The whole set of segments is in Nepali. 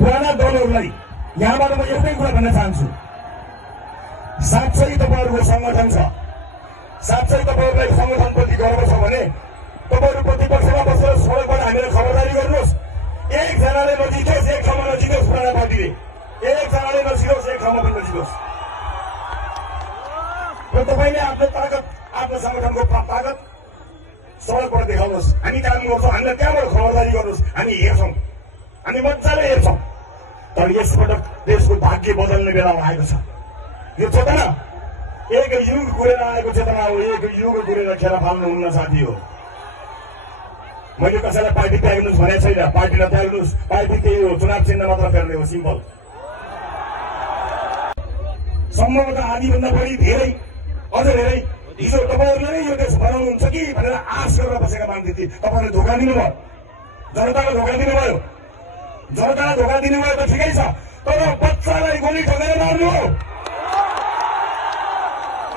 पुराना दलहरूलाई यहाँबाट म एउटै कुरा भन्न चाहन्छु, साँच्चै तपाईँहरूको संगठन छ, साँच्चै तपाईँहरूलाई संगठनप्रति गर्व छ भने तपाईँहरू प्रतिपक्षमा बसेर सडकबाट हामीलाई खबरदारी गर्नुहोस्। एकजनाले नजितोस्, एक ठाउँमा नजितोस्, पुराना पार्टीले एकजनाले नजितोस्, एक ठाउँमा पनि नजितोस्। र तपाईँले आफ्नो ताकत, आफ्नो संगठनको ताकत सडकबाट देखाउनुहोस्। हामी काम गर्छौँ, हामीलाई त्यहाँबाट खबरदारी गर्नुहोस्, हामी हेर्छौँ, हामी मजाले हेर्छौँ। तर यसपटक देशको भाग्य बदल्ने बेला आएको छ। यो चेतना एक युग गुरेर आएको चेतना हो, एक युग गुरेर खेर फाल्नु हुन्न साथी हो। मैले कसैलाई पार्टी त्याग्नुहोस् भनेको छैन, पार्टी नत्याग्नुहोस्, पार्टी त्यही हो, चुनाव चिन्ह मात्र फेर्ने हो, सिम्पल। सम्भवतः आधीभन्दा बढी धेरै, अझ धेरै हिजो तपाईँहरूले नै यो देश बनाउनुहुन्छ कि भनेर आश गरेर बसेका मान्छे थिए। तपाईँहरूले धोका दिनुभयो, जनतालाई धोका दिनुभयो, जनतालाई धोका दिनुभयो त ठिकै छ, तर बच्चालाई गोली ठोकेर मार्नु हो,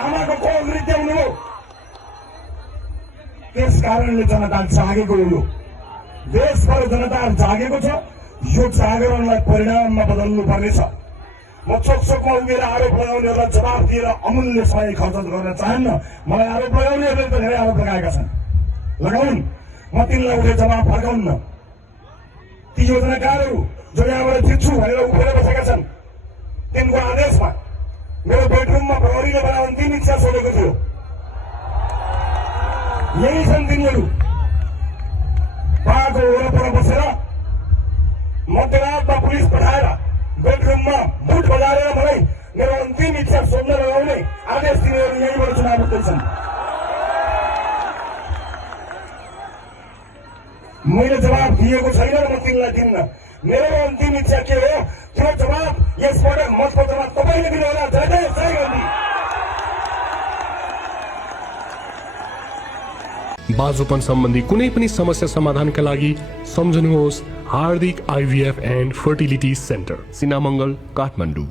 आमाको कोख मृत्याउनु हो। त्यस कारणले जनता जागेको हो, देशभर जनता जागेको छ। यो जागरणलाई परिणाममा बदल्नु पर्नेछ। म चोकचोकमा उभिएर आरोप लगाउनेहरूलाई जवाब दिएर अमूल्य समय खर्च गर्न चाहन्न। मलाई आरोप लगाउनेहरूले त धेरै आरोप लगाएका छन्, लगाउन्, म तिनलाई उठे जवाब फर्काउन्न। ती योजनाकारहरू जो यहाँबाट जित्छु भनेर उभिएर बसेका छन्, तिनको आदेशमा मेरो बेडरुममा प्रहरीले बनाउने अन्तिम इच्छा सोधेको थियो। यही छन् तिनीहरू, बाटो वरपर बसेर मध्यरातमा पुलिस पठाएर बेडरुममा बुट बजारेर मलाई मेरो अन्तिम इच्छा सोध्न लगाउने आदेश तिनीहरू यहीँबाट चुनाव उठ्दैछन्। मैले जवाब दिएको छैन र म तिनलाई दिन्न। मेरो अन्तिम इच्छा के हो त्यो जवाब यसपटक मतपत्रमा तपाईँले दिनुहोला। जय जय जय गान्धी। बाजुपन सम्बन्धी कुनै पनि समस्या समाधानका लागि सम्झनुहोस् हार्दिक IVF and fertility centre, Sinamangal, Kathmandu.